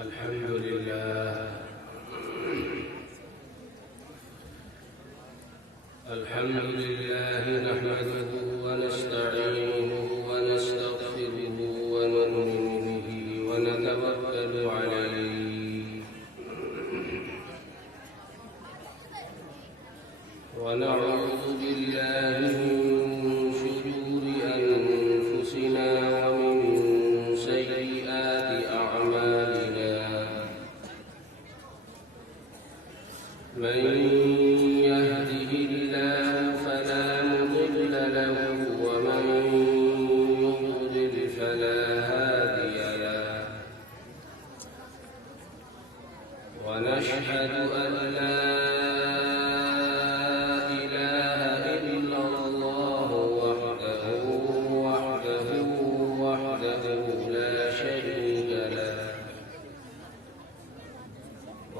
الحمد لله نحمده ونستعينه ونستغفره ونؤمن به ونتوكل عليه ونعوذ بالله من شرور أنفسنا ومن سيئات أعمالنا من يهده الله فلا مضل له ومن يضلل فلا هادي له ونشهد أن لا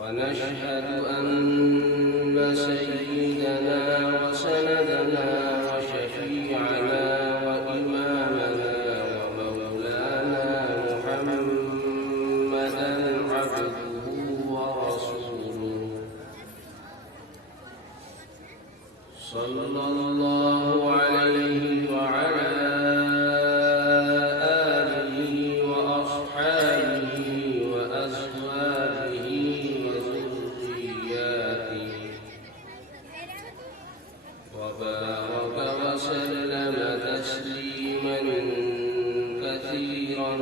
ونشهد أن سيدنا وسندنا وشفيعنا وإمامنا ومولانا محمدا عبده ورسوله صلى الله عليه وعلى آله وأصحابه وأزواجه وبارك وسلم تسليما كثيرا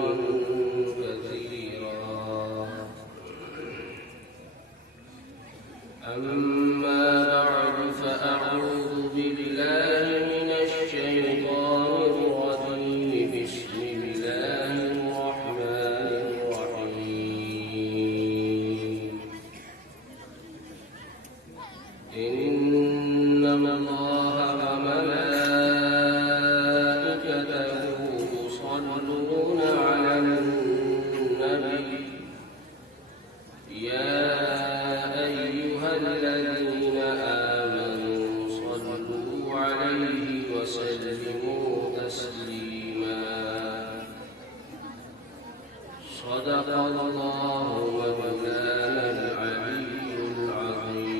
أما بعد فأعوذ بالله من الشيطان الرجيم بسم الله الرحمن الرحيم إنما الله وملائكته يصلون على النبي يا أيها الذين آمنوا صلوا عليه وسلموا تسليما صدق الله مولانا العلي العظيم.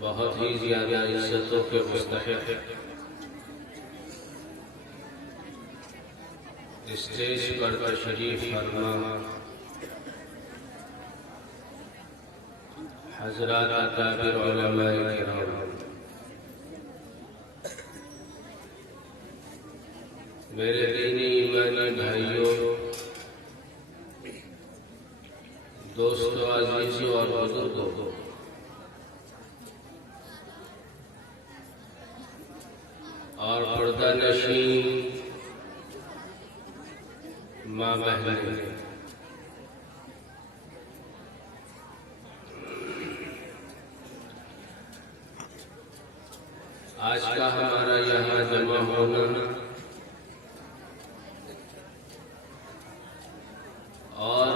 بہت ہی زیادہ عزتوں کے مستحق اسٹیج پر تشریف فرما حضرات اکابر علماء کرام، میرے دینی ایمانی بھائیوں، دوستو، عزیزوں اور بزرگوں، اور پردہ نشین ماں بہنیں، آج کا ہمارا یہاں جمع ہونا اور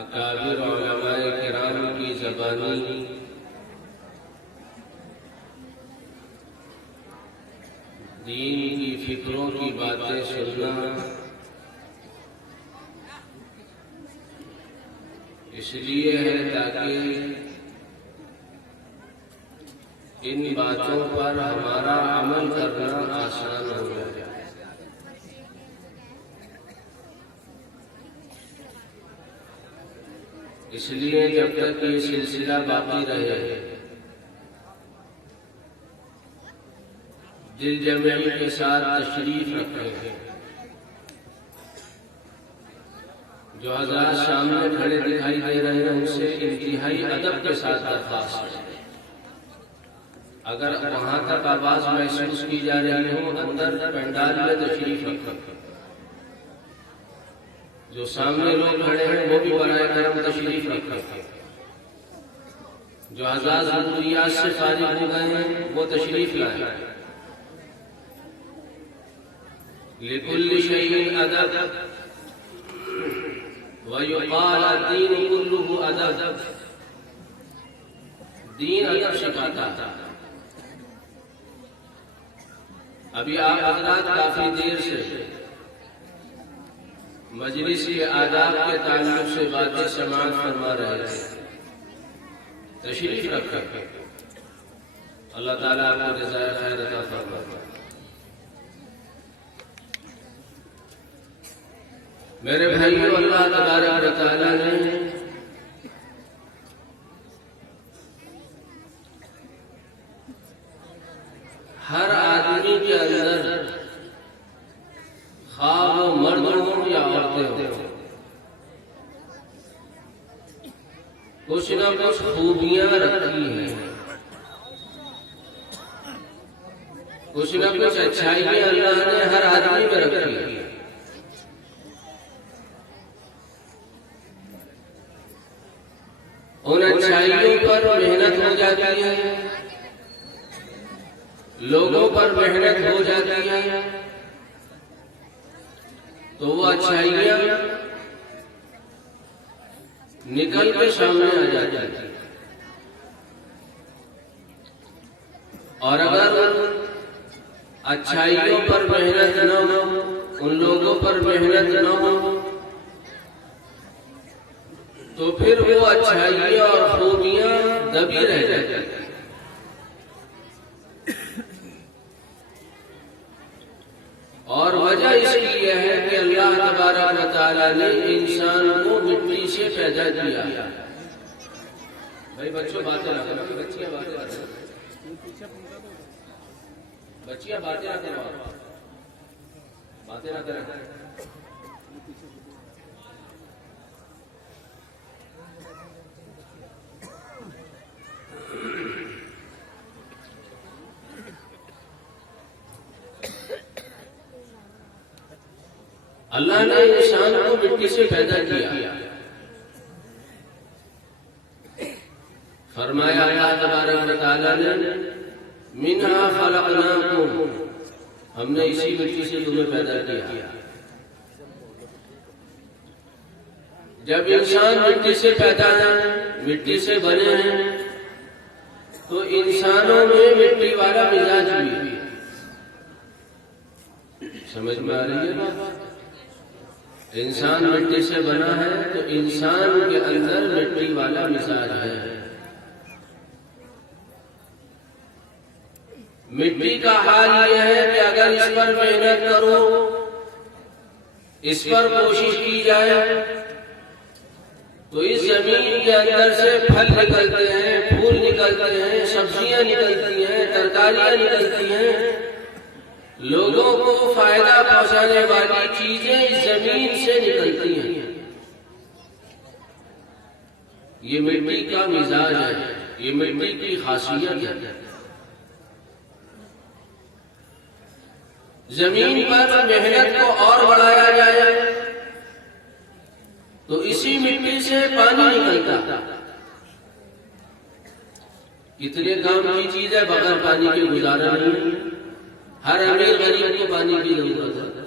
اکابر علماء کرام کی زبانی دین کی فکروں کی باتیں سننا اس لیے ہے تاکہ ان باتوں پر ہمارا عمل کرنا آسان ہو جائے۔ اس لیے جب تک یہ سلسلہ باقی رہے، دل جمعی کے ساتھ تشریف رکھیں۔ جو حضرات سامنے کھڑے دکھائی دے رہے ہیں ان سے انتہائی ادب کے ساتھ درخواست ہے، اگر وہاں تک آواز محسوس کی جا رہی ہو اندر پنڈال میں تشریف رکھیں۔ جو سامنے لوگ کھڑے ہیں وہ بھی برائے کرم تشریف رکھیں۔ جو حضرات ضروریات سے فارغ ہو گئے ہیں وہ تشریف لائیں۔ لِكُلِّ شَيْءٍ أَدَبٌ وَيُقَالُ الدِّينُ كُلُّهُ أَدَبٌ دین ادب سکھاتا ہے. ابھی آپ حضرات کافی دیر سے مجلس کے آداب کے تعلق سے باتیں سماعت فرما رہے تھے. تشریف رکھا. اللہ تعالیٰ آپ کو جزائے خیر عطا فرمائے. میرے بھائیوں، اللہ تبارک و تعالیٰ نے ہر آدمی کے اندر، خواہ وہ مرد ہوں یا عورتیں ہوں، کچھ نہ کچھ خوبیاں رکھی ہیں، کچھ نہ کچھ اچھائیاں اللہ نے ہر آدمی میں رکھی ہیں. ان اچھائیوں پر محنت ہو جاتی ہے، لوگوں پر محنت ہو جاتی ہے، تو وہ اچھائیاں نکل کے سامنے آ جاتی ہیں. اور اگر اچھائیوں پر محنت نہ ہو، ان لوگوں پر محنت نہ ہو، تو پھر وہ اچھائیاں اور خوبیاں دبی رہ جاتی ہیں. اور وجہ اس کی یہ ہے کہ اللہ تبارک و تعالیٰ نے انسان کو مٹی سے پیدا کیا. بھائی بچوں باتیں نہ کرو، بچیاں باتیں نہ کرو، بچیاں باتیں نہ کرو، باتیں نہ کریں. اللہ نے انسان کو مٹی سے پیدا کیا. فرمایا اللہ تبارک و تعالیٰ نے منہا خلقناکم، ہم نے اسی مٹی سے تمہیں پیدا کیا. جب انسان مٹی سے پیدا ہے، مٹی سے بنے ہیں، تو انسانوں میں مٹی والا مزاج بھی ہے. سمجھ میں آ رہی ہے بات؟ انسان مٹی سے بنا ہے تو انسان کے اندر مٹی والا مزاج ہے. مٹی کا حال یہ ہے کہ اگر اس پر محنت کرو، اس پر کوشش کی جائے، تو اس زمین کے اندر سے پھل نکلتے ہیں، پھول نکلتے ہیں، سبزیاں نکلتی ہیں، ترکاریاں نکلتی ہیں. لوگوں کو فائدہ پہنچانے والی چیزیں اس زمین سے نکلتی ہیں. یہ مٹی کا مزاج ہے، یہ مٹی کی خاصیت ہے. زمین پر محنت کو اور بڑھایا جائے تو اسی مٹی سے پانی نکلتا. کتنے کام کی چیز ہے بغیر پانی کے گزارا نہیں. ہر امیر غریب کو پانی کی ضرورت ہے.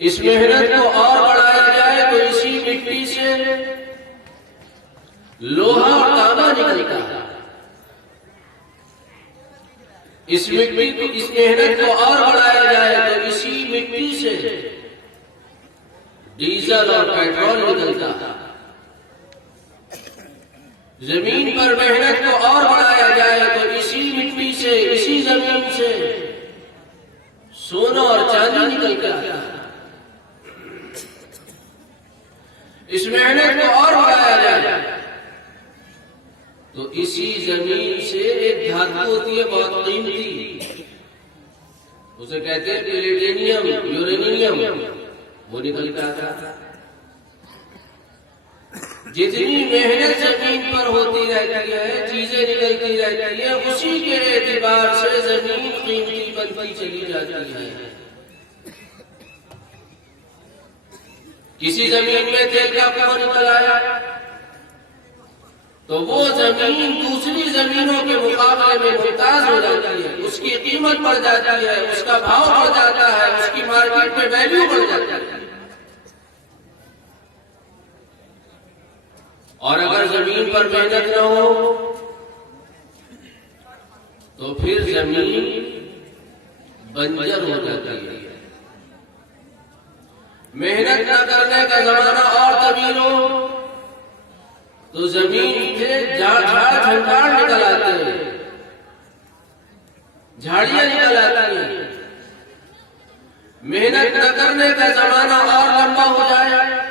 اس محنت کو اور بڑھایا جائے تو اسی مٹی سے لوہا اور تانبا نکلتا. اس محنت کو اور بڑھایا جائے تو اسی مٹی سے ڈیزل اور پیٹرول نکلتا. زمین پر محنت کو اور بڑھایا جائے تو اسی مٹی سے، اسی زمین سے سونا اور چاندی نکلتا. اس محنت کو اور بڑھایا جائے تو اسی زمین سے ایک دھاتو ہوتی ہے بہت قیمتی، اسے کہتے ہیں پلیٹینیم، یورینیم، وہ نکلتا تھا. جتنی محنت زمین پر ہوتی رہتی ہے، چیزیں نکلتی رہتی ہیں، اسی کے اعتبار سے زمین قیمتی بنتی چلی جاتی ہے. کسی زمین میں تیل کا کنواں نکل آیا تو وہ زمین دوسری زمینوں کے مقابلے میں ممتاز ہو جاتی ہے، اس کی قیمت بڑھ جاتی ہے، اس کا بھاؤ بڑھ جاتا ہے، اس کی مارکیٹ میں ویلیو بڑھ جاتی ہے. اور اگر زمین پر محنت نہ ہو تو پھر زمین بنجر ہو جاتی ہے. محنت نہ کرنے کا زمانہ اور طویل ہو تو زمین سے جھاڑ جھنکاڑ نکل آتے ہیں، جھاڑیاں نکل آتی ہیں. محنت نہ کرنے کا زمانہ اور لمبا ہو جائے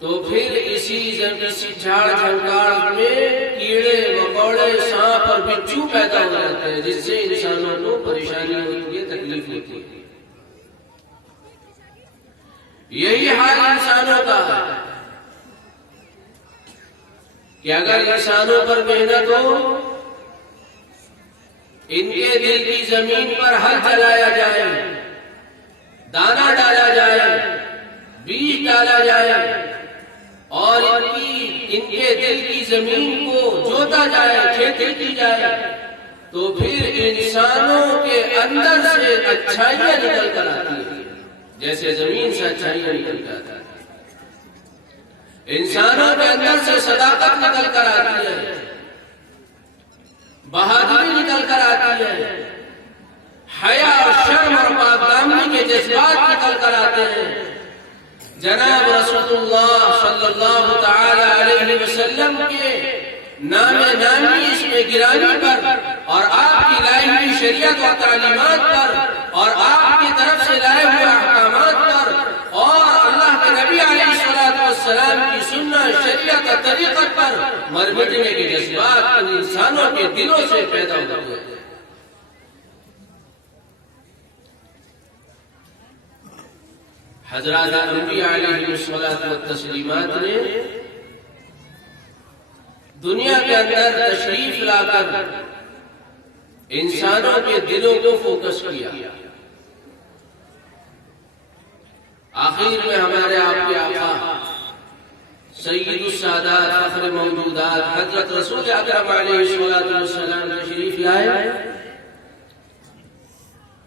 تو پھر اسی جھاڑ جھنکاڑ میں کیڑے مکوڑے سانپ اور بچھو پیدا ہو جاتے ہیں، جس سے انسانوں کو پریشانی ہوتی ہے، تکلیف ہوتی ہے. یہی حال انسانوں کا ہے کہ اگر انسانوں پر محنت ہو، ان کے دل کی زمین پر ہل چلایا جائے، دانا ڈالا جائے، بیج ڈالا جائے اور ان کے دل کی زمین کو جوتا جائے، کھیتی کی جائے، تو پھر انسانوں کے اندر سے اچھائیاں نکل کر آتی ہیں، جیسے زمین سے اچھائیاں نکل کر آتی ہیں. انسانوں کے اندر سے صداقت نکل کر آتی ہے، بہادری نکل کر آتی ہے، حیا اور شرم اور پاکدامنی کے جذبات نکل کر آتے ہیں. جناب رسول اللہ صلی اللہ تعالی علیہ وسلم کے نام نامی اس میں گرانی پر اور آپ کی لائی ہوئی شریعت و تعلیمات پر اور آپ کی طرف سے لائے ہوئے احکامات پر اور اللہ کے نبی علیہ السلام کی سنت شریعت و طریقت پر مرمٹنے کے جذبات ان انسانوں کے دلوں سے پیدا ہوتے ہیں. حضرات انبیاء علیہ الصلوۃ والتسلیمات نے دنیا کے اندر تشریف لا کر انسانوں کے دلوں کو فوکس کیا. آخر میں ہمارے آپ کے آقا سید السادات فخر موجودات حضرت رسول اکرم علیہ الصلوۃ والسلام تشریف لائے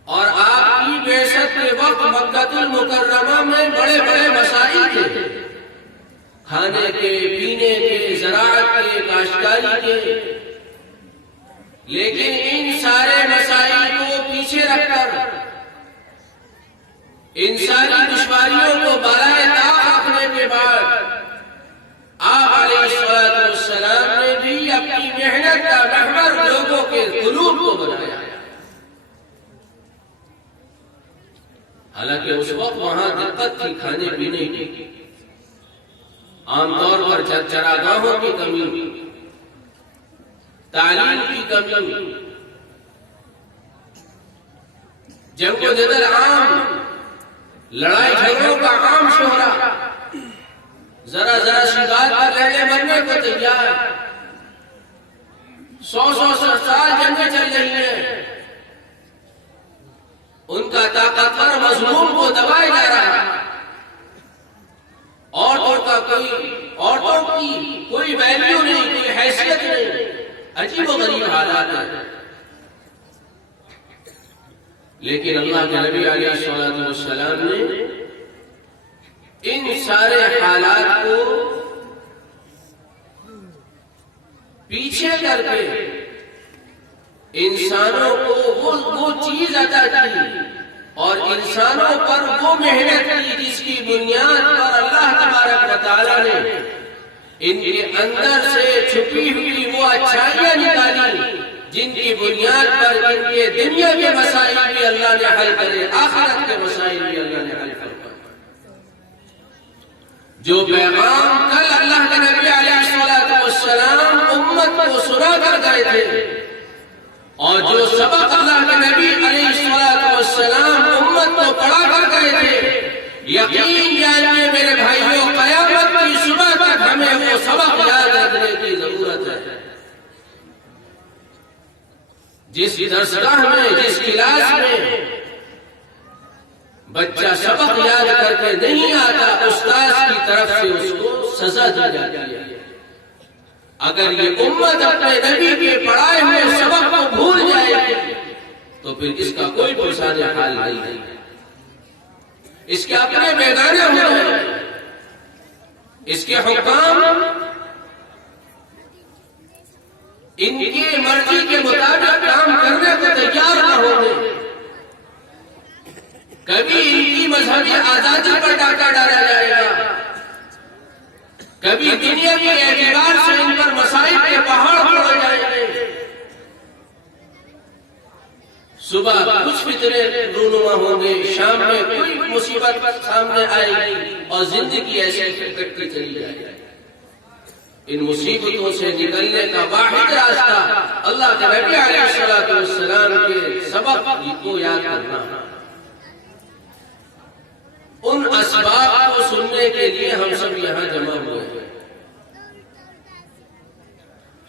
اور آپ کی بعثت کے وقت مکہ المکرمہ میں بڑے بڑے مسائل تھے، کھانے کے، پینے کے، زراعت کے، کاشتکاری کے، لیکن ان سارے مسائل کو پیچھے رکھ کر ان ساری دشواریوں کو بالائے طاق رکھنے کے بعد آپ علیہ السلام نے بھی اپنی محنت کا محور لوگوں کے قلوب کو بنایا. حالانکہ اس وقت وہاں دقت تھی کھانے پینے کی، عام طور پر چراگاہوں کی کمی، تعلیم کی کمی، جنگ و جدل عام، لڑائی جھگڑوں کا عام شہرا، ذرا ذرا سی بات پر لڑنے مرنے کو تیار، 100 سال جنگیں چل رہی ہیں، ان کا طاقتور مظلوم کو دبایا جا رہا ہے، عورتوں کی کوئی ویلیو نہیں، کوئی حیثیت نہیں، عجیب و غریب حالات ہیں. لیکن اللہ کے نبی علیہ السلام نے ان سارے حالات کو پیچھے کر کے انسانوں کو وہ چیز عطا کی اور انسانوں پر وہ محنت کی جس کی بنیاد پر اللہ تبارک و تعالی نے ان کے اندر سے چھپی ہوئی وہ اچھائیاں نکالی جن کی بنیاد پر ان کے دنیا کے مسائل بھی اللہ نے حل کرے، آخرت کے مسائل بھی اللہ نے حل کرے. جو پیغام کل اللہ کے نبی علیہ السلام امت کو سنا کر گئے تھے اور جو سبق اللہ کے نبی علیہ السلام امت کو پڑھا کر گئے تھے، یقین جانیے میرے بھائیوں قیامت کی صبح تک ہمیں وہ سبق یاد رکھنے کی ضرورت ہے. جس درسگاہ میں، جس کلاس میں بچہ سبق یاد کر کے نہیں آتا، استاد کی طرف سے اس کو سزا دی جاتی ہے. اگر یہ امت اپنے نبی کے پڑھائے ہوئے سبق کو بھول جائے تو پھر اس کا کوئی پرسان حال نہیں ہے، اس کے اپنے بیگانے ہو رہے ہیں. اس کے حکام ان کی مرضی کے مطابق کام کرنے کو تیار نہ ہوں گے. کبھی ان کی مذہبی آزادی پر ڈاکہ ڈالا جائے گا، کبھی دنیا کے اعتبار سے ان پر مسائل کے پہاڑ پڑ جائیں گے. صبح کچھ فتنے رونما ہوں گے، شام میں کوئی مصیبت سامنے آئے گی اور زندگی ایسے کٹتی چلی جائے گی. ان مصیبتوں سے نکلنے کا واحد راستہ اللہ کے نبی علیہ الصلوۃ والسلام کے سبق کو یاد کرنا. ان اسباب کو سننے کے لیے ہم سب یہاں جمع ہوئے ہیں.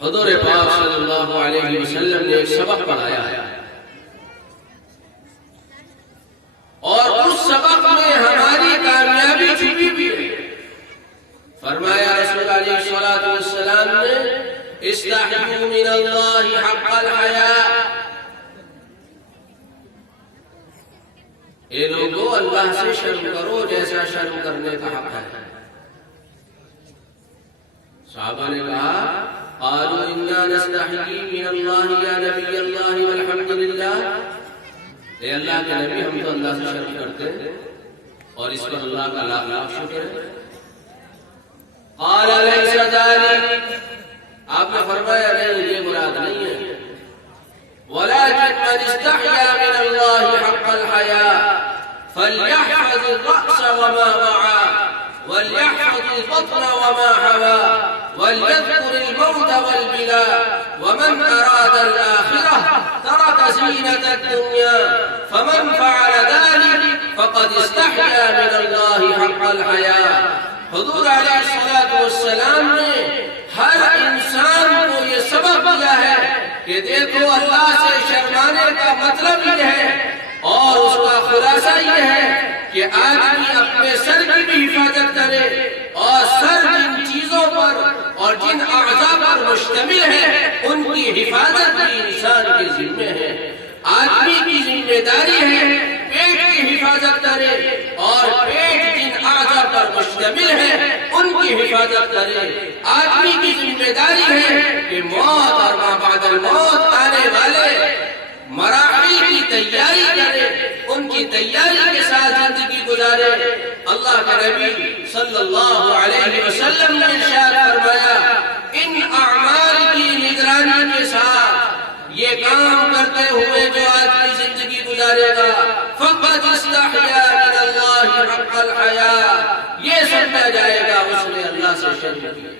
حضور پاک صلی اللہ علیہ وسلم نے ایک سبق پڑھایا ہے اور اس سبق میں ہماری کامیابی چھپی ہوئی ہے. فرمایا رسول علیہ الصلوۃ والسلام نے استحیوا من اللہ حق الحیاء. اے لوگو اللہ سے شرم کرو جیسا شرم کرنے کا حق ہے. صحابہ نے کہا قالوا انا نستحیی من اللہ یا نبی اللہ والحمد للہ. اے اللہ کے نبی ہم تو اللہ سے شرم کرتے ہیں اور اس پر اللہ کا لاکھ لاکھ شکر ہے. قال لیس ذلک. آپ نے فرمایا نہیں یہ مراد نہیں ہے. ولكن من استحيا من الله حق الحياء فليحفظ الرأس وما وعى وليحفظ البطن وما حوى وليذكر الموت والبلاء ومن أراد الآخرة ترك زينة الدنيا فمن فعل ذلك فقد استحيا من الله حق الحياء. حضور علیہ الصلوۃ والسلام نے ہر انسان کو یہ سبق دیا ہے کہ دیکھو اللہ سے شرمانے کا مطلب یہ ہے اور اس کا خلاصہ یہ ہے کہ آدمی اپنے سر کی بھی حفاظت کرے اور سر جن چیزوں پر اور جن اعضاء پر مشتمل ہے ان کی حفاظت بھی انسان کے ذمہ ہے. آدمی کی ذمہ داری ہے پیٹ کی حفاظت کرے اور پیٹ جن اعضاء پر مشتمل ہے ان کی حفاظت کرے. آدمی کی ذمہ داری ہے کہ موت اور ما بعد الموت آنے والے مراحل کی تیاری کرے، ان کی تیاری کے ساتھ زندگی گزارے. اللہ کے نبی صلی اللہ علیہ وسلم نے ارشاد فرمایا ان اعمال کی نگرانی کے ساتھ یہ کام کرتے ہوئے جو آدمی زندگی گزارے گا فقد استحیا من اللہ حق الحیاء. یہ سمجھا جائے گا اس نے اللہ سے شرم کی.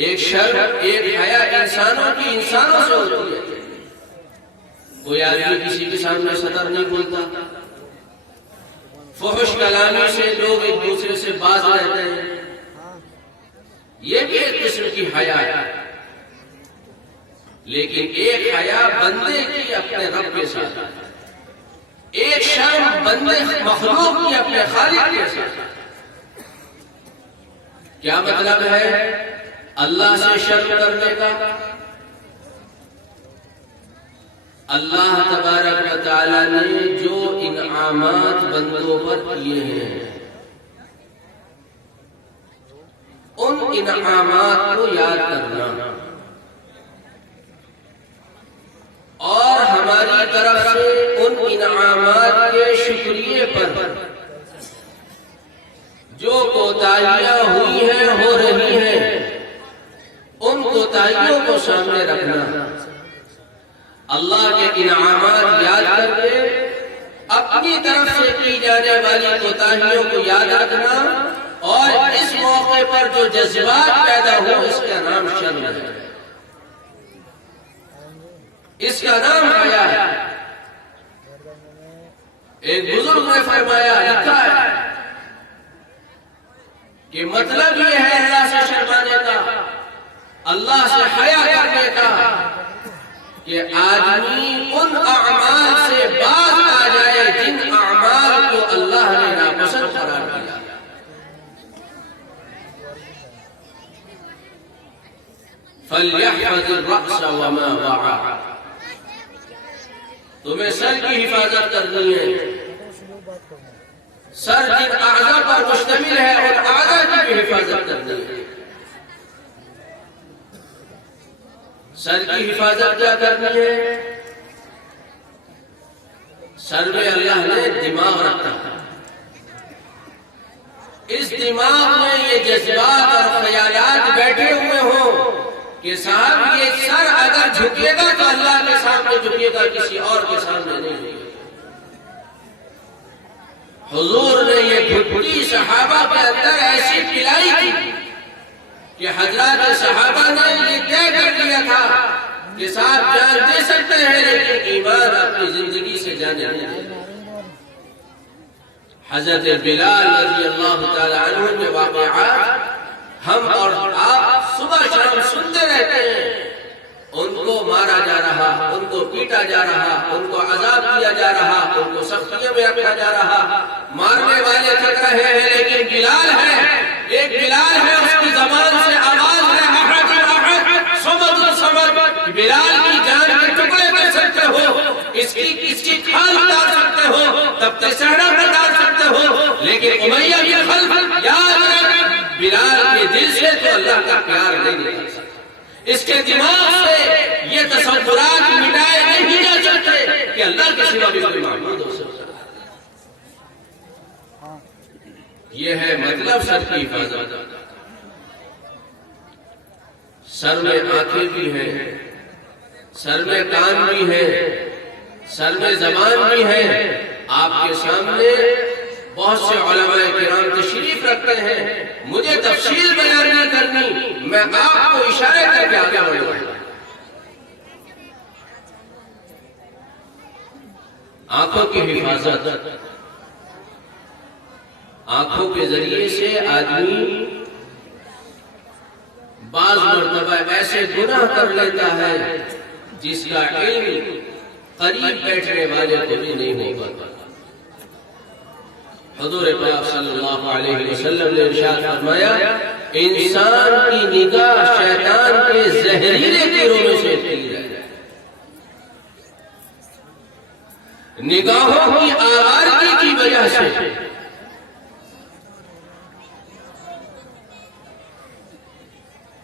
ایک شرم ایک حیا انسانوں کی انسانوں سے ہوتی ہے. کوئی آدمی کسی کے سامنے صدر نہیں بولتا، فحش کلامی سے لوگ ایک دوسرے سے باز رہتے ہیں. یہ بھی ایک قسم کی حیا ہے. لیکن ایک حیا بندے کی اپنے رب کے ساتھ، ایک شرم بندے مخلوق کی اپنے خالق کے ساتھ. کیا مطلب ہے اللہ سے شرم کرنے کا؟ اللہ تبارک و تعالی نے جو انعامات بندوں پر کیے ہیں ان انعامات کو یاد کرنا اور ہماری طرف سے ان انعامات کے شکریہ پر جو کوتاہیاں ہوئی ہیں ہو رہی ہیں ان کوتاہیوں کو سامنے رکھنا. اللہ کے انعامات یاد کر کے اپنی طرف سے کی جانے والی کوتاہیوں کو یاد رکھنا اور اس موقع پر جو جذبات پیدا ہو اس کا نام شرم ہے، اس کا نام حیا ہے. ایک بزرگ نے فرمایا لکھا ہے کہ مطلب یہ ہے اللہ سے شرمانے کا، اللہ سے حیا کرنے کا کہ آدمی ان اعمال سے باز آ جائے جن اعمال کو اللہ نے ناپسند قرار دیا. فَلْيَحْفَظِ الرَّأْسَ وَمَا وَعَى. تمہیں سر کی حفاظت کرنی ہے سر جن اعضاء پر مشتمل ہے اور اعضاء کی بھی حفاظت کرنی ہے. سر کی حفاظت کیا کرنی ہے؟ سر میں اللہ نے دماغ رکھا ہے. اس دماغ میں یہ جذبات اور خیالات بیٹھے ہوئے ہوں کہ صاحب یہ سر اگر جھکے گا تو اللہ کے سامنے جھکے گا، کسی اور کے سامنے نہیں جھکے گا. حضور نے یہ گھٹی صحابہ کے اندر ایسی پلائی تھی کہ حضرات صحابہ نے یہ طے کر لیا تھا کہ صاحب جان دے سکتے ہیں لیکن ایمان اپنی زندگی سے جانے نہیں دے. حضرت بلال رضی اللہ تعالی عنہ کے واقعات ہم اور آپ صبح شام سنتے رہتے ہیں. ان کو مارا جا رہا، ان کو پیٹا جا رہا، ان کو عذاب دیا جا رہا، ان کو سختیوں میں رکھا جا رہا. مارنے والے تھک رہے ہیں لیکن بلال ہے، ایک بلال ہے، اس کی زبان سے آواز ہے احد احد صمد صمد. بلال کی جان کے ٹکڑے کر سکتے ہو، اس کی کھال اتار سکتے ہو، تب صحرا اتار سکتے ہو، لیکن امیہ کے خلف یاد رکھ بلال کے دل سے تو اللہ کا پیار نہیں نکل سکتا. اس کے دماغ سے یہ تصورات مٹائے نہیں جا سکتے کہ اللہ کے سوا بھی کوئی معبود ہو سکتا. یہ ہے مطلب سر کی حفاظت. سر میں آنکھیں بھی ہیں، سر میں کان بھی ہیں، سر میں زبان بھی ہے. آپ کے سامنے بہت سے علماء کرام تشریف رکھتے ہیں. مجھے تفصیل بیان نہیں کرنی، میں آپ کو اشارے کر کے آگے بڑھوں گا. آنکھوں کی حفاظت. آنکھوں کے ذریعے سے آدمی بعض مرتبہ ایسے گناہ کر لیتا ہے جس کا علم قریب بیٹھنے والے کو بھی نہیں ہوگا. حضور پاک صلی اللہ علیہ وسلم نے ارشاد فرمایا انسان کی نگاہ شیطان کے زہریلے تیروں میں سے تیر ہے. نگاہوں کی آوارگی کی وجہ سے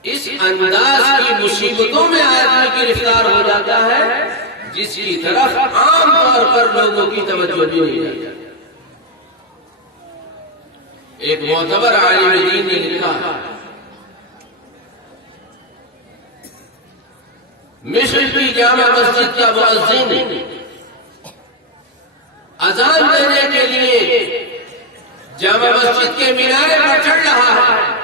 اس انداز کی مصیبتوں میں آدمی گرفتار ہو جاتا ہے جس کی طرف عام طور پر لوگوں کی توجہ بھی نہیں جاتی. ایک معتبر عالم دین نے لکھا مصر کی جامع مسجد کا مؤذن اذان دینے کے لیے جامع مسجد کے مینارے پر چڑھ رہا ہے.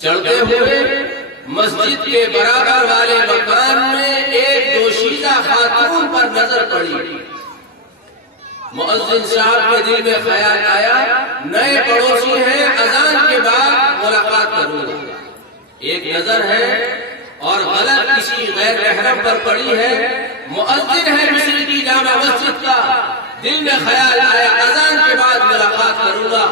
چڑھتے ہوئے مسجد کے برابر والے مکان میں ایک دوشیزہ خاتون پر نظر پڑی. مؤذن صاحب کے دل میں خیال آیا نئے پڑوسی ہیں، اذان کے بعد ملاقات کروں گا. ایک نظر ہے اور غلط کسی غیر محرم پر پڑی ہے. مؤذن ہے مصر کی جامع مسجد کا، دل میں خیال آیا اذان کے بعد ملاقات کروں گا.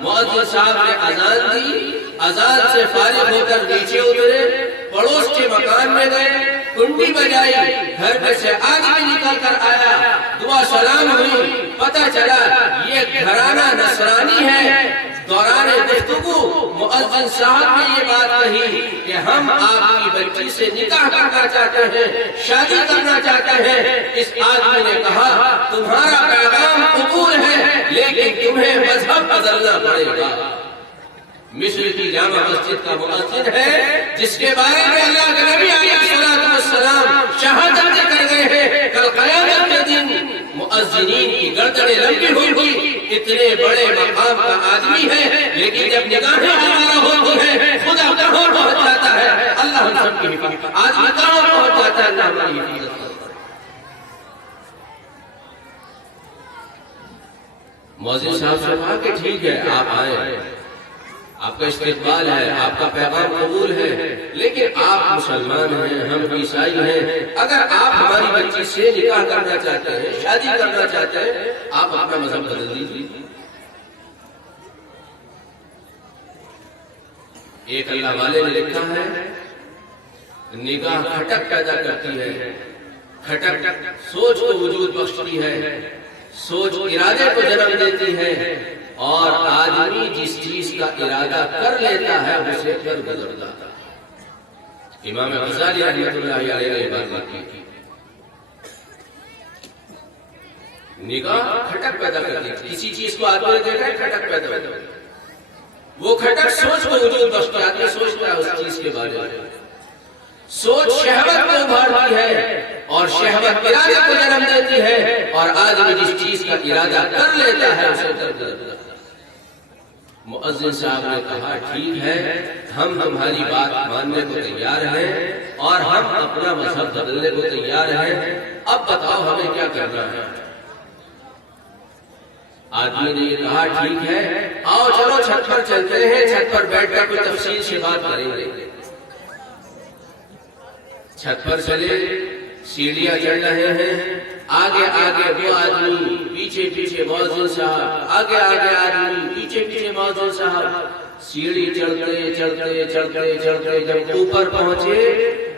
مؤذن صاحب نے اذان دی، اذان سے فارغ ہو کر نیچے اترے، پڑوس کے مکان میں گئے، کنڈی بجائی، گھر میں سے آدمی نکل کر آیا، دعا سلام ہوئی. پتہ چلا یہ گھرانہ نصرانی ہے. دوران گفتگو مؤذن صاحب نے یہ بات کہی کہ ہم آپ کی بچی سے نکاح کرنا چاہتے ہیں، شادی کرنا چاہتے ہیں. اس آدمی نے کہا تمہارا پیغام قبول ہے لیکن تمہیں مذہب بدلنا پڑے گا. مصر کی جامع مسجد کا مؤذن ہے جس کے بارے میں اللہ کے نبی علیہ السلام شہادت کر گئے ہیں کل قیامت کے دن مؤذنین کی گردنیں لمبی ہوئی. اتنے بڑے مقام کا آدمی ہے لیکن جب نگاہیں ہمارا ہوتی ہے خدا کہاں پہنچ جاتا ہے. اللہ ہم سب کی حفاظت. آدمی کہاں پہنچ جاتا ہے، اللہ ہماری حفاظت کرتا ہے. مؤذن صاحب سے کہا کہ ٹھیک ہے آپ آئے، آپ کا استقبال ہے، آپ کا پیغام قبول ہے، لیکن آپ مسلمان ہیں، ہم عیسائی ہیں. اگر آپ ہماری بچی سے نکاح کرنا چاہتے ہیں، شادی کرنا چاہتے ہیں، آپ اپنا مذہب بدل دیجیے. ایک اللہ والے نے لکھا ہے نگاہ کھٹک پیدا کرتی ہے، کھٹک سوچ کو وجود بخشتی ہے، سوچ ارادے کو جنم دیتی ہے اور آدمی جس چیز کا ارادہ کر لیتا ہے اسے کر گزرتا ہے۔ امام غزالی رحمۃ اللہ علیہ نے بات کی، نگاہ کھٹک پیدا کرتی ہے، کسی چیز کو آدمی دیکھا ہے کھٹک پیدا ہوتا ہے، وہ کھٹک سوچ کو وجود بخشتا ہے، آدمی سوچتا ہے اس چیز کے بارے میں، سوچ شہوت کو ابھارتی ہے اور شہوت ارادے کو جنم دیتی ہے اور آدمی جس چیز کا ارادہ کر لیتا ہے اسے کر دیتا ہے۔ مؤذن صاحب نے کہا ٹھیک ہے، ہم تمہاری بات ماننے کو تیار ہیں اور ہم اپنا مذہب بدلنے کو تیار ہیں، اب بتاؤ ہمیں کیا کرنا ہے۔ آدمی نے یہ کہا ٹھیک ہے، آؤ چلو چھت پر چلتے ہیں، چھت پر بیٹھ کر کوئی تفصیل سے بات کریں گے۔ چھت پر چلے، سیڑھیاں چڑھ رہے ہیں، آگے آگے وہ آدمی، پیچھے پیچھے مؤذن صاحب، آگے آگے آدمی، پیچھے پیچھے مؤذن صاحب، سیڑھی چڑھتے چڑھتے چڑھتے چڑھتے جب اوپر پہنچے،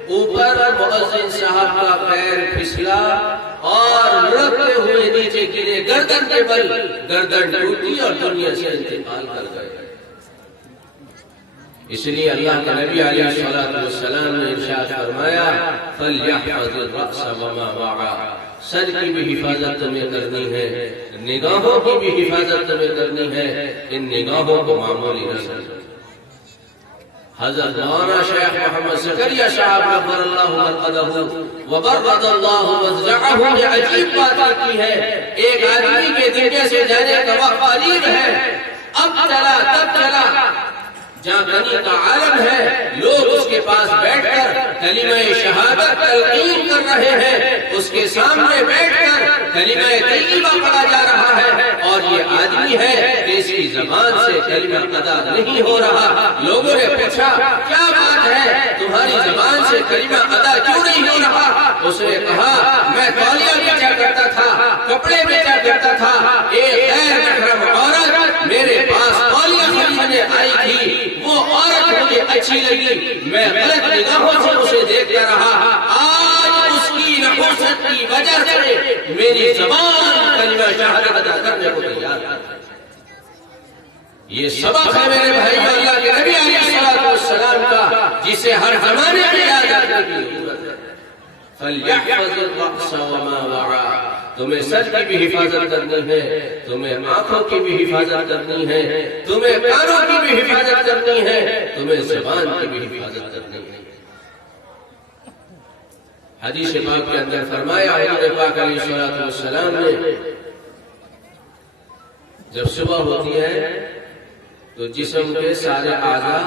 اوپر مؤذن صاحب کا پیر پھسلا اور لڑکتے ہوئے نیچے گرے، گردن کے بل گردن ٹوٹی اور دنیا سے انتقال کر گئے۔ اس لیے اللہ کے نبی علیہ الصلوۃ والسلام نے ارشاد فرمایا فَلْيَحْفَظِ الرَّأْسَ وَمَا وَعَى، سر کی بھی حفاظت تمہیں کرنی ہے، نگاہوں کی بھی حفاظت تمہیں کرنی ہے، ان نگاہوں کو معمولی نہ سمجھو۔ حضرت مولانا شیخ محمد زکریا صاحب نور اللہ مرقدہ وبرد اللہ مضجعہ نے عجیب بات کی ہے، ایک آدمی کے دنیا سے جانے کا وقت قریب ہے، اب چلا تب چلا، جہاں غنی کا عالم ہے، لوگ اس کے پاس بیٹھ کر کلمہ شہادت تلقین کر رہے ہیں، اس کے سامنے بیٹھ کر کلمہ طیبہ پڑھا جا رہا ہے اور یہ آدمی ہے کہ اس کی زبان سے کلمہ ادا نہیں ہو رہا۔ لوگوں نے پوچھا کیا بات ہے، تمہاری زبان سے کلمہ ادا کیوں نہیں ہو رہا؟ اس نے کہا میں تولیہ بیچا کرتا تھا، کپڑے بیچا کرتا تھا، ایک غیر محرم عورت میرے پاس تولیہ خریدنے آئی تھی، وہ عورت مجھے اچھی لگی، میں غلط نگاہوں سے اسے دیکھتا رہا، آج اس کی نحوست کی وجہ سے میری زبان کلمہ شہادت ادا کرنے کو تیار ہے۔ یہ سبق ہے میرے بھائی اللہ کے نبی علیہ الصلوۃ والسلام کا، جسے ہر زمانے میں یاد رکھنے کی ضرورت ہے۔ فَلْيَحْفَظِ الرَّأْسَ وَمَا وَعَى، تمہیں سر کی بھی حفاظت کرنی ہے، تمہیں آنکھوں کی بھی حفاظت کرنی ہے، تمہیں کانوں کی بھی حفاظت کرنی ہے، تمہیں زبان کی بھی حفاظت کرنی ہے۔ حدیث پاک کے اندر فرمایا حضور پاک علیہ الصلوۃ والسلام نے جب صبح ہوتی ہے تو جسم کے سارے اعضاء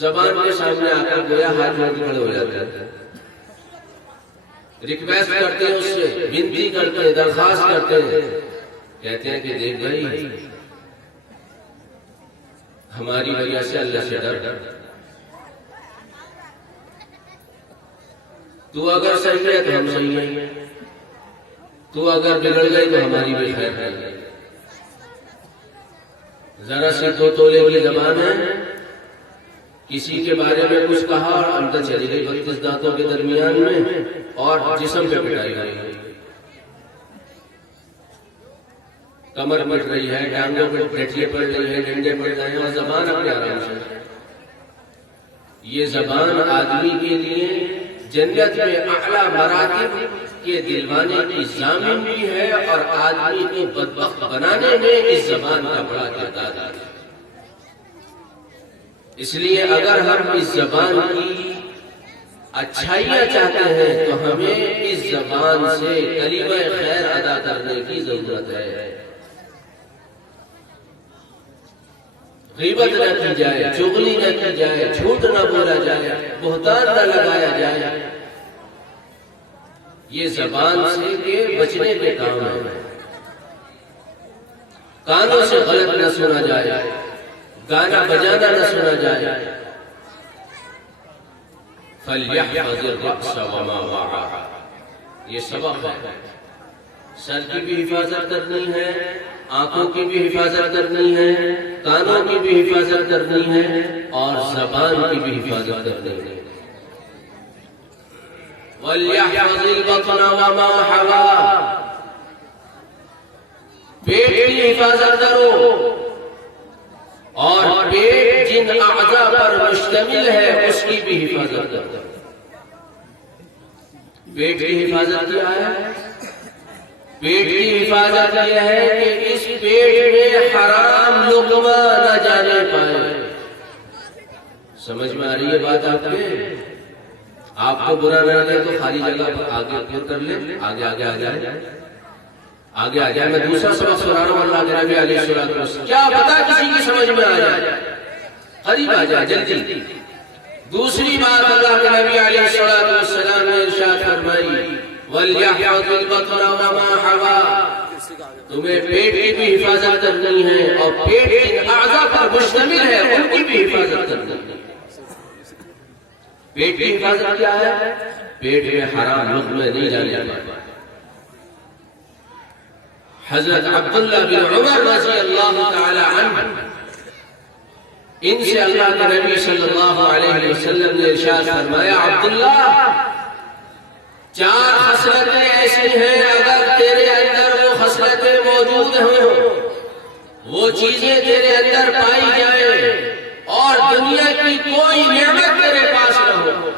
زبان کے سامنے آ کر گویا ہاتھ جوڑ کھڑے ہو جاتے ہیں، ریکویسٹ کرتے ہیں، اس سے بنتی کرتے ہیں، درخواست کرتے ہیں، کہتے ہیں کہ دیکھ بھائی ہماری وجہ سے اللہ سے ڈر، تو اگر صحیح ہے تو ہم صحیح ہیں، تو اگر بگڑ گئی تو ہماری بھی خیر ہے۔ ذرا سی 2 تولے کی زبان ہے، کسی کے بارے میں کچھ کہا اور اندر چلی گئی 32 دانتوں کے درمیان میں اور جسم پہ پٹائی گئی، کمر پٹ رہی ہے، ٹانگوں پہ پٹھیے پڑ رہی ہے، ڈنڈے پڑ رہے ہیں اور زبان اپنے آرام سے۔ یہ زبان آدمی کے لیے جنت میں اعلیٰ مراتب کے دلوانے کی ضامن بھی ہے اور آدمی کو بدبخت بنانے میں اس زبان کا بڑا کردار ہے۔ اس لیے اگر ہم اس زبان کی اچھائیاں چاہتے ہیں تو ہمیں اس زبان سے کلمہ خیر ادا کرنے کی ضرورت ہے۔ غیبت نہ کی جائے، چغلی نہ کی جائے، جھوٹ نہ بولا جائے، بہتان نہ لگایا جائے، یہ زبان سے کے بچنے کے کام ہے۔ کانوں سے غلط نہ سنا جائے، گانا بجانا نہ سنا جائے۔ فَلْيَحْفَظِ الرَّأْسَ وَمَا وَعَى، یہ سبق ہے۔ سر کی بھی حفاظت کرنی ہے، آنکھوں کی بھی حفاظت کرنی ہے، کانوں کی بھی حفاظت کرنی ہے اور زبان کی بھی حفاظت کرنی ہے۔ وَلْيَحْفَظِ الْبَطْنَ وَمَا حَوَى، پیٹ کی حفاظت کرو، اور پیٹ جن اعضاء پر مشتمل ہے اس کی بھی حفاظت کرو۔ پیٹ کی حفاظت کیا ہے؟ پیٹ کی حفاظت یہ ہے کہ اس پیٹ میں حرام لقمہ نہ جانے پائے۔ سمجھ میں آ رہی ہے بات آپ کے؟ آپ کو برا نہ لگے تو خالی جگہ پر آگے کر لیں، آگے آگے آ جائے، آگے آ جائے۔ میں دوسرا سبق سنا رہا ہوں، اللہ کے نبی علیہ الصلوۃ والسلام، کیا پتا کسی کی سمجھ میں آ جائے، قریب آ جائے جلدی۔ دوسری بات اللہ کے نبی علیہ الصلوۃ والسلام نے ارشاد فرمائی، وَلْيَحْفَظِ الْبَطْنَ وَمَا حَوَىٰ، تمہیں پیٹ کی بھی حفاظت کرنی ہے، اور پیٹ جن اعضاء پر مشتمل ہے ان کی بھی حفاظت کرنی ہے۔ پیٹ کی حفاظت کیا ہے؟ پیٹ میں حرام لقمے نہیں جانے پائے۔ حضرت عبداللہ بن عمر رضی اللہ تعالی عنہ، ان سے اللہ کے نبی صلی اللہ علیہ وسلم نے ارشاد فرمایا، عبداللہ 4 خصلتیں ایسی ہیں اگر تیرے اندر وہ خصلتیں موجود ہوں، وہ چیزیں تیرے اندر پائی جائیں، اور دنیا کی کوئی نعمت تیرے پاس نہ ہو،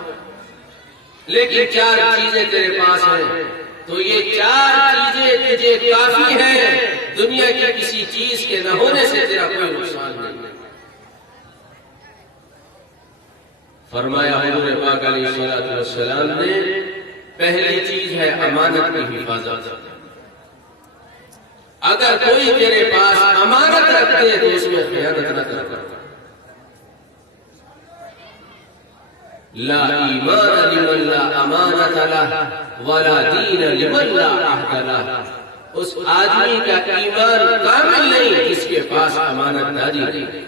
لیکن 4 چیزیں تیرے پاس ہیں، تو یہ 4 چیزیں تجھے کافی ہیں، دنیا کی کسی چیز کے نہ ہونے سے تیرا کوئی نقصان نہیں۔ فرمایا حضور پاک علیہ الصلوۃ والسلام نے، پہلی چیز ہے امانت کی حفاظت۔ اگر کوئی تیرے پاس امانت رکھتے تو اس میں خیانت نہ کرنا۔ لا ایمان لمن لا امانت لہ ولا دین لمن لا عہد لہ، اس آدمی کا ایمان کامل نہیں جس کے پاس امانت داری نہیں۔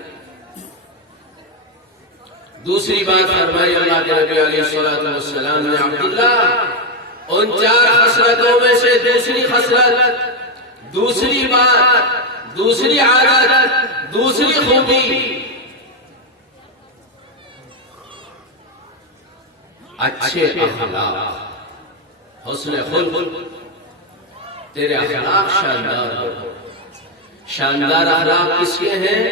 دوسری بات فرمائی اللہ کے نبی علیہ الصلوۃ والسلام نے، عبداللہ ان 4 خصلتوں میں سے دوسری خصلت، دوسری بات، دوسری عادت، دوسری خوبی، اچھے اخلاق، حسن خلق، تیرے اخلاق شاندار ہو۔ شاندار اخلاق کس کے ہیں؟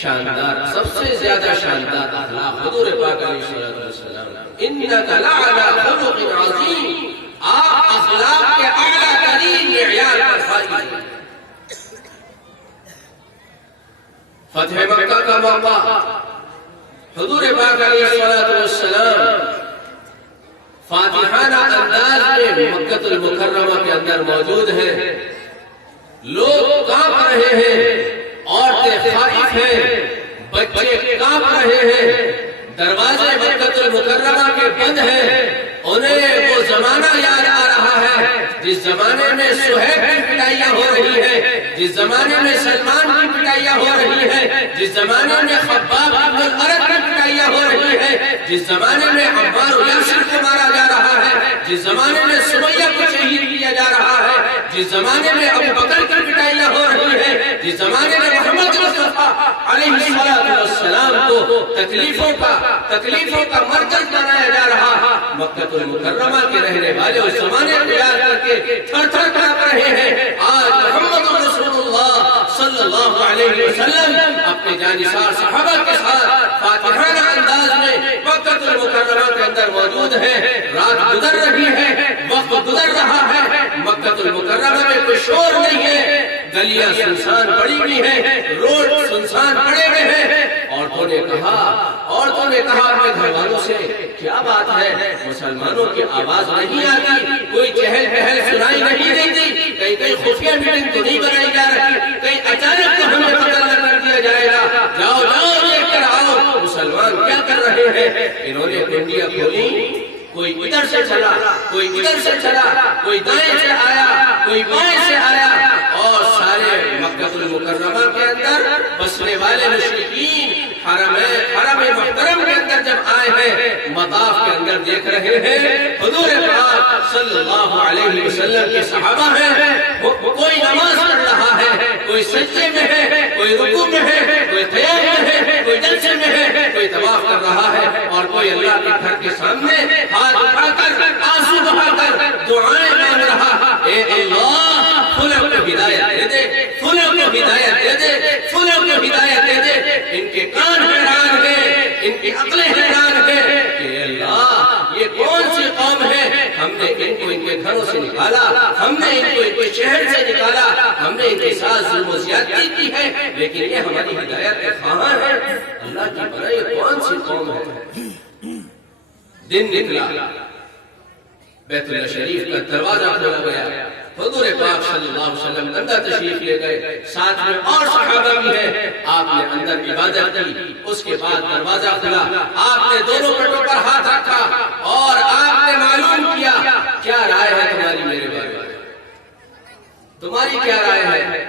شاندار، سب سے زیادہ شاندار اخلاق حضور پاک علیہ الصلوۃ والسلام، انک لعلی خلق عظیم، آپ اخلاق کے اعلیٰ ترین معیار پر فائز ہیں۔ فتح مکہ کا موقع، حضور پاک علیہ الصلوۃ والسلام فاتحانہ انداز میں مکہ المکرمہ کے اندر موجود ہیں، لوگ کانپ رہے ہیں، عورتیں خائف ہیں، بچے کانپ رہے ہیں، دروازے مکہ المکرمہ کے بند ہیں، انہیں وہ زمانہ یاد آ رہا ہے جس زمانے میں صہیب کی پٹائیاں ہو رہی ہیں، جس زمانے میں سلمان کی پٹائیاں ہو رہی ہیں، جس زمانے میں خباب بن الارت کی پٹائیاں ہو رہی ہیں، جس زمانے میں عمار و یاسر کو مارا جا رہا ہے، جس زمانے میں سمیہ کو شہید کیا جا رہا ہے، جس زمانے میں ابو بکر کی پٹائیاں ہو رہی ہیں، جس زمانے میں محمد مصطفیٰ علیہ السلام کو تکلیفوں کا مرکز بنایا جا رہا ہے، مکہ المکرمہ کے رہنے والے اس زمانے کو یاد کر کے تھر تھر کانپ رہے ہیں۔ آج محمد رسول اللہ صلی اللہ علیہ وسلم اپنے جانثار صحابہ کے ساتھ فاتحانہ انداز میں مکہ المکرمہ کے اندر موجود ہیں، رات گزر رہی ہے، وقت گزر رہا ہے، مکہ المکرمہ میں کوئی شور نہیں ہے، گلیاں سنسان پڑی ہوئی ہیں، روڈ سنسان پڑے ہوئے ہیں۔ عورتوں نے کہا اپنے گھر والوں سے، کیا بات ہے، مسلمانوں کی آواز نہیں آتی، کوئی چہل پہل سنائی نہیں دیتی، کہیں خفیہ میٹنگ تو نہیں بنائی جا رہی، کہیں اچانک تو ہمیں قتل نہ کر دیا جائے گا، جاؤ لے کر آؤ، مسلمان کیا کر رہے ہیں۔ انہوں نے کنڈیاں کھولی، کوئی ادھر سے چلا، کوئی ادھر سے چلا، کوئی دائیں سے آیا، کوئی بائیں سے آیا، اور سارے مکہ المکرمہ کے اندر بسنے والے مشرکین حرم محترم کے اندر جب آئے ہیں، مطاف کے اندر دیکھ رہے ہیں حضور پاک صلی اللہ علیہ وسلم کے صحابہ ہیں، کوئی نماز پڑھ رہا ہے، کوئی سجدے میں ہے، کوئی رکوع میں ہے، کوئی قیام میں ہے، کوئی جلسے میں ہے، کوئی طواف کر رہا ہے، اور کوئی اللہ کے گھر کے سامنے ہاتھ اٹھا کر آنسو بہا کر دعائیں مانگ رہا، اے اللہ فلاں کو ہدایت دے دے، فلاں ہدایت دے دے، سنوں کو ہدایت دے دے۔ ان کے کان حیران ہیں، ان کی عقلیں حیران ہیں کہ اللہ یہ کون سی قوم ہے، ہم نے ان کو ان کے گھروں سے نکالا، ہم نے ان کو ان کے شہر سے نکالا، ہم نے ان کے ساتھ ظلم و زیادتی کی ہے، لیکن یہ ہماری ہدایت کے خواہاں ہے۔ اللہ کی بنا یہ کون سی قوم ہے؟ دن نکلا، بیت اللہ شریف کا دروازہ کھولا گیا، حضور پاک صلی اللہ علیہ وسلم اندر تشریف لے گئے، ساتھ میں اور صحابہ بھی ہیں۔ آپ نے اندر عبادت کی، اس کے بعد دروازہ کھلا، آپ نے دونوں پٹوں پر ہاتھ رکھا اور آپ نے معلوم کیا کیا رائے ہے تمہاری میرے بارے میں، تمہاری کیا رائے ہے؟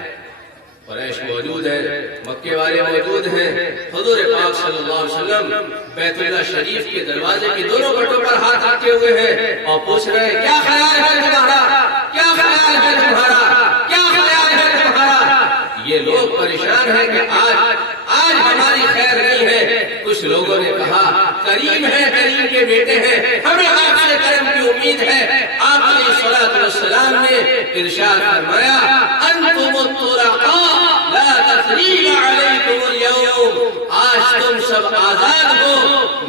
قریش موجود ہیں، مکے والے موجود ہیں، حضور پاک صلی اللہ علیہ وسلم بیت اللہ شریف کے دروازے کے دونوں پٹوں پر ہاتھ رکھے ہوئے ہیں اور پوچھ رہے ہیں کیا خیال ہے تمہارا، کیا خیال ہے تمہارا، کیا خیال ہے تمہارا؟ یہ لوگ پریشان ہیں کہ آج ہماری خیر نہیں ہے۔ کچھ لوگوں نے کہا کریم ہے، کریم کے بیٹے ہیں، ہمیں آپ سے کرم کی امید ہے۔ آپ علیہ الصلوۃ والسلام نے ارشاد فرمایا انتم الطلقاء لا تثریب علیکم اليوم، آج تم سب آزاد ہو۔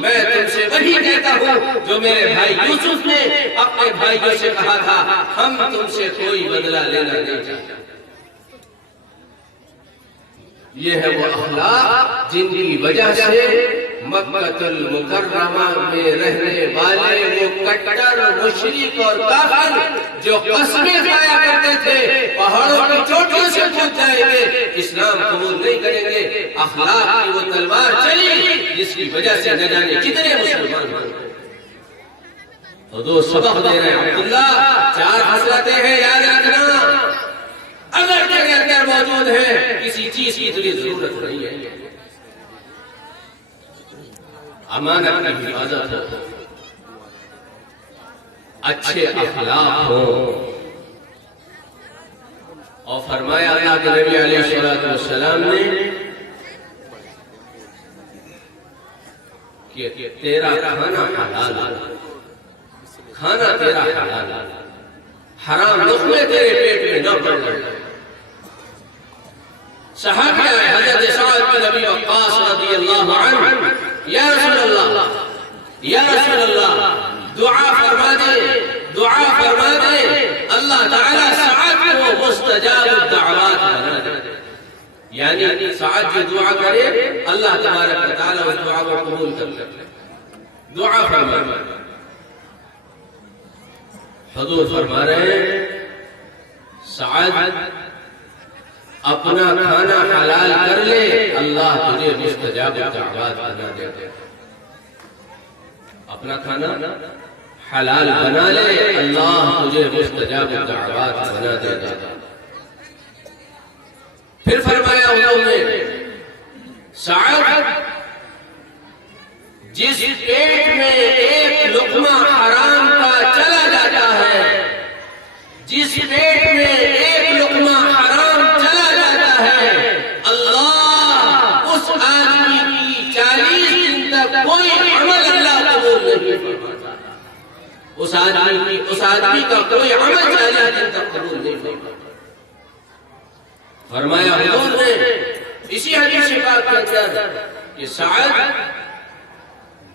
میں تم سے وہی کہتا ہوں جو میرے بھائی یوسف نے اپنے بھائیوں سے کہا تھا، ہم تم سے کوئی بدلہ لینا نہیں چاہتے۔ یہ ہے وہ اخلاق جن کی وجہ سے مکہ المکرمہ میں رہنے والے وہ کٹر مشرک اور کافر جو قسمیں کھایا کرتے تھے پہاڑوں کی چوٹیوں سے کود جائیں گے، اسلام قبول نہیں کریں گے، اخلاق کی وہ تلوار چلی جس کی وجہ سے نہ جانے کتنے مسلمان ہوئے۔ تو دو سبق دے رہے ہیں عبداللہ، 4 حسرتیں ہیں یاد رکھنا، اگر تیرے اندر موجود ہے کسی چیز کی تجھے ضرورت نہیں ہے۔ امانت کی حفاظت ہو، اچھے اخلاق ہو، اور فرمایا اللہ کے نبی علیہ الصلوۃ والسلام نے کہ تیرا کھانا حلال ہو، کھانا تیرا حلال ہو، حرام لقمے تیرے پیٹ میں نہ پڑے۔ صحابہ حضرت سعد بن ابی وقاص رضی اللہ عنہ یا رسول اللہ، یا رسول اللہ دعا فرما دے، دعا فرما دے، اللہ تعالیٰ سعد کو مستجاب الدعوات بنا دے، یعنی سعد جو دعا کرے اللہ تبارک و تعالیٰ اس دعا کو قبول کر لے۔ دعا فرما، حضور فرما رہے ہیں سعد اپنا کھانا حلال کر لے، اللہ تجھے مستجاب الدعوات بنا دے گا۔ اپنا کھانا حلال بنا لے، اللہ تجھے مستجاب الدعوات بنا دے گا۔ پھر فرمایا انہوں نے سعد جس پیٹ میں ایک لقمہ حرام کا چلا جاتا ہے، جس پیٹ میں ایک لقمہ حرام چلا جاتا ہے، اللہ اس آدمی کی 40 دن تک کوئی عمل اللہ قبول نہیں فرماتا، اس آدمی کا کوئی عمل 40 دن تک قبول نہیں فرماتا۔ فرمایا حضور نے اسی حدیث پاک کے اندر کہ سعد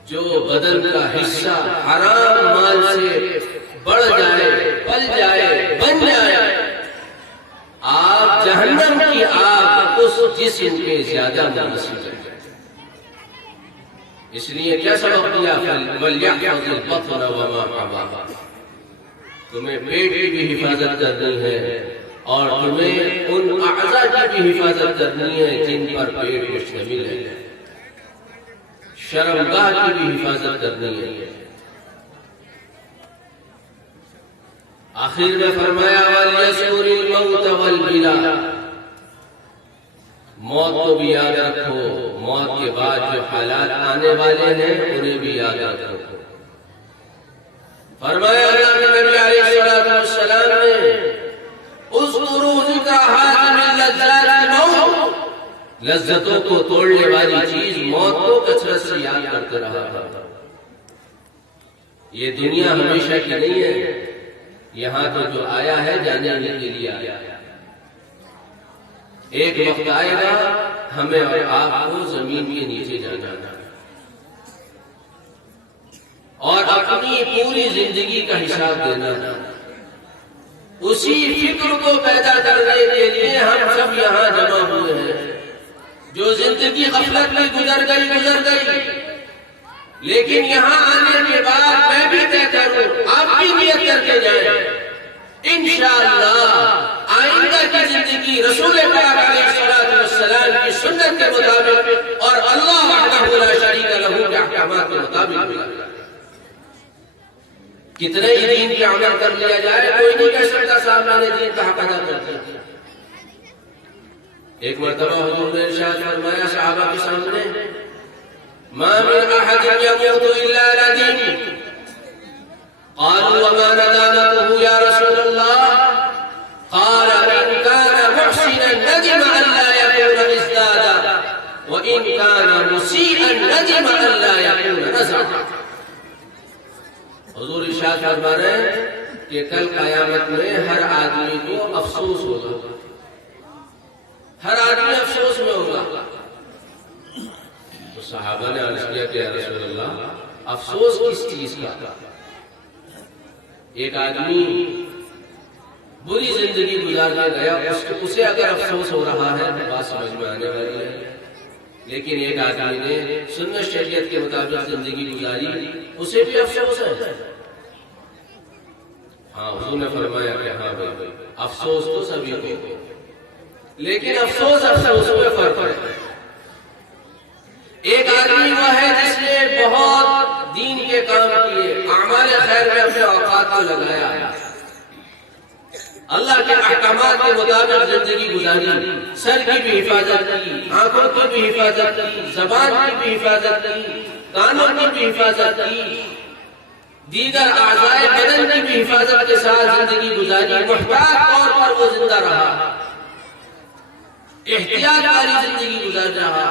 جو بدن کا حصہ حرام مال سے بڑھ جائے، پل جائے، بن جائے، آپ جہنم کی آگ اس جسم کے زیادہ مناسب ہے۔ اس لیے کیا سبق دیا؟ وَلْيَحْفَظِ الْبَطْنَ وَمَا حَوَىٰ، تمہیں پیٹ کی بھی حفاظت کرنی ہے اور تمہیں ان اعضاء کی بھی حفاظت کرنی ہے جن پر پیٹ مشتمل ہے، شرمگاہ کی بھی حفاظت کرنی ہے۔ آخر میں فرمایا وَلْيَذْكُرِ الْمَوْتَ وَالْبِلَا، موت کو بھی یاد رکھو، موت کے بعد جو حالات آنے والے ہیں انہیں بھی یاد رکھو۔ فرمایا اللہ کے نبی علیہ الصلوۃ والسلام نے اذکروا ذکر حاتم اللذات الموت، لذتوں کو توڑنے والی چیز موت کو کثرت سے یاد کرتے رہا تھا۔ یہ دنیا ہمیشہ کی نہیں ہے، یہاں تو جو آیا ہے جانے کے لیے آیا ہے۔ ایک وقت آئے گا ہمیں اور آپ کو زمین کے نیچے جانا ہے اور اپنی پوری زندگی کا حساب دینا ہے. اسی فکر کو پیدا کرنے کے لیے ہم سب یہاں جمع ہوئے ہیں. جو زندگی غفلت میں گزر گئی لیکن یہاں آنے کے بعد میں بھی طے کروں, آپ بھی نیت کر کے جائیں, انشاءاللہ آئندہ کی زندگی رسول پاک علیہ الصلوۃ والسلام کی سنت کے مطابق اور اللہ وحدہ لا شریک لہ کے احکامات کے مطابق. کتنے ہی دین کے عمل کر لیا جائے کوئی نہیں کہہ سکتا صاحب میں نے دین کا حق ادا کر دیا. ایک مرتبہ حضور نے ارشاد فرمایا صحابہ کے سامنے, ما من احد يموت الا على دينه. قالوا وما ندامته يا رسول الله؟ قال ان كان محسنا ندم الا يكون ازدادا وان كان مسيئا ندم الا يكون نزعا. حضور ارشاد فرما رہے ہیں کہ کل قیامت میں ہر آدمی کو افسوس ہوگا, ہر آدمی افسوس میں ہوگا. تو صحابہ نے عرض کیا کہ یا رسول اللہ افسوس کس چیز کا؟ ایک آدمی بری زندگی گزارنے گیا, اسے اگر افسوس ہو رہا ہے تو بات سمجھ میں آنے والی ہے. لیکن ایک آدمی نے سنت شریعت کے مطابق زندگی گزاری, اسے بھی افسوس ہے. ہاں حضور نے فرمایا کہ ہاں بھائی افسوس تو سبھی کو, لیکن افسوس میں فرق ہے. ایک آدمی وہ ہے جس نے بہت دین کے کام کیے, اعمال خیر میں اپنے اوقات کو لگایا, اللہ کے احکامات کے مطابق زندگی گزاری, سر کی بھی حفاظت کی, آنکھوں کی بھی حفاظت کی, زبان کی بھی حفاظت کی, کانوں کی بھی حفاظت کی, دیگر اعضائے بدن کی بھی حفاظت کے ساتھ زندگی گزاری. محتاط طور پر وہ زندہ رہا, احتیاط والی زندگی گزار رہا.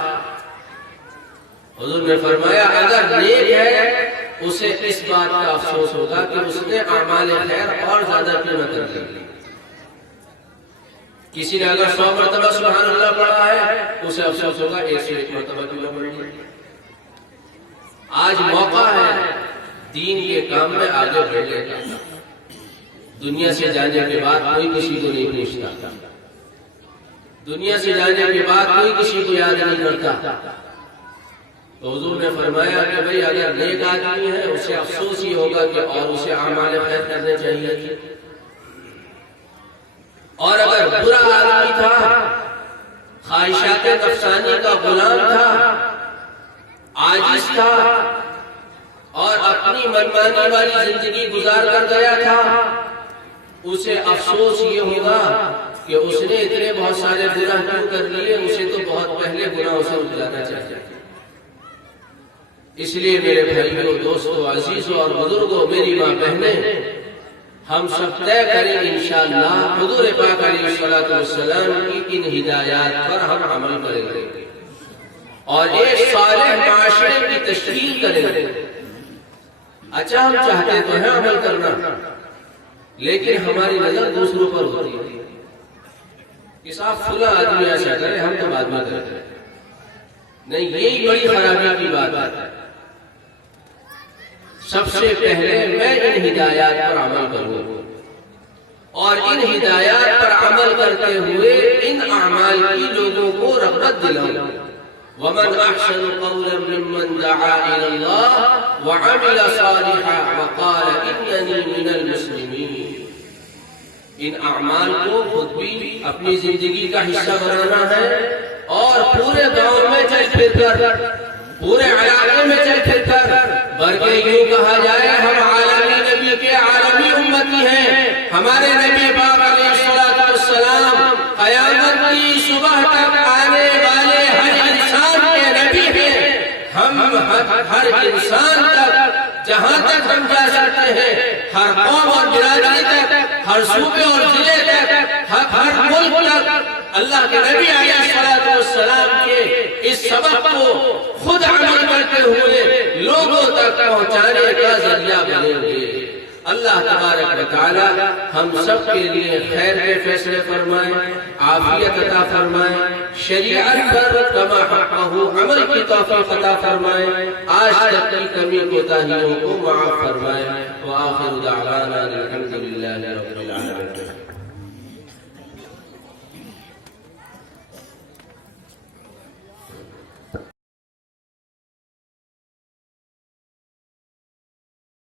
حضور نے فرمایا اگر نیک ہے اسے اس بات کا افسوس ہوگا کہ اس نے اعمال خیر اور زیادہ کیوں نہ کر لی. کسی نے اگر 100 مرتبہ سبحان اللہ پڑھا ہے اسے افسوس ہوگا 101 مرتبہ کیوں نہ پڑھی. آج موقع ہے دین کے کام میں آگے بڑھنے کا. دنیا سے جانے کے بعد کوئی کسی کو نہیں پوچھتا, دنیا سے جانے کے بعد کوئی کسی کو یاد نہیں کرتا. تو حضور نے فرمایا کہ بھئی اگر نیک آدمی ہے اسے افسوس ہی ہوگا کہ اور اسے اعمال خیر کرنے چاہیے, اور اگر برا آدمی تھا, خواہشات نفسانی کا غلام تھا, عاجز تھا اور اپنی منمانی والی زندگی گزار کر گیا تھا, اسے افسوس یہ ہوگا کہ اس نے اتنے بہت سارے گناہ کیوں کر لیے, اسے تو بہت پہلے گناہوں سے اٹھ جانا چاہیے. اس لیے میرے بھائیوں, دوستوں, عزیزوں اور بزرگوں, میری ماں بہنیں, ہم سب طے کریں انشاءاللہ حضور پاک علیہ الصلوۃ والسلام کی ان ہدایات پر ہم عمل کریں گے اور ایک صالح معاشرے کی تشکیل کریں. اچھا ہم چاہتے تو ہیں عمل کرنا, لیکن ہماری نظر دوسروں پر ہوتی ہے کہ صاحب فلاں آدمی ایسا کرے ہم تو بعد میں کرتے ہیں. نہیں, یہی بڑی خرابی کی بات ہے. سب سے پہلے میں ان ہدایات پر عمل کروں اور ان ہدایات پر عمل کرتے ہوئے ان اعمال کی لوگوں کو رغبت دلاؤں. وَمَنْ أَحْسَنُ قَوْلًا مِّمَّنْ دَعَا إِلَى اللَّهِ وَعَمِلَ صَالِحًا وَقَالَ إِنَّنِي مِنَ الْمُسْلِمِينَ. ان اعمال کو خود بھی اپنی زندگی کا حصہ بنانا ہے اور پورے گاؤں میں چل پھر کر, پورے علاقے میں چل پھر کر, بلکہ یوں کہا جائے ہم عالمی نبی کے عالمی امتی ہیں. ہمارے نبی پاک علیہ الصلوۃ والسلام قیامت کی صبح تک آنے والے ہر انسان کے نبی ہیں. ہم ہر انسان تک جہاں تک ہم جا سکتے ہیں, ہر قوم اور برادری تک, ہر صوبے اور ضلع تک, ہر ملک تک اللہ کے نبی علیہ الصلوۃ والسلام کے اس سبق کو خود عمل کرتے ہوئے لوگوں تک پہنچانے کا ذریعہ بنیں گے. اللہ تبارک و تعالی ہم سب کے لیے خیر کے فیصلے فرمائیں، عافیت عطا فرمائیں، شریعت پر کما حقہ عمل کی توفیق عطا فرمائیں، آج تک کی کمی کوتاہیوں کو معاف فرمائیں۔ وآخر دعوانا الحمد للہ رب العالمین۔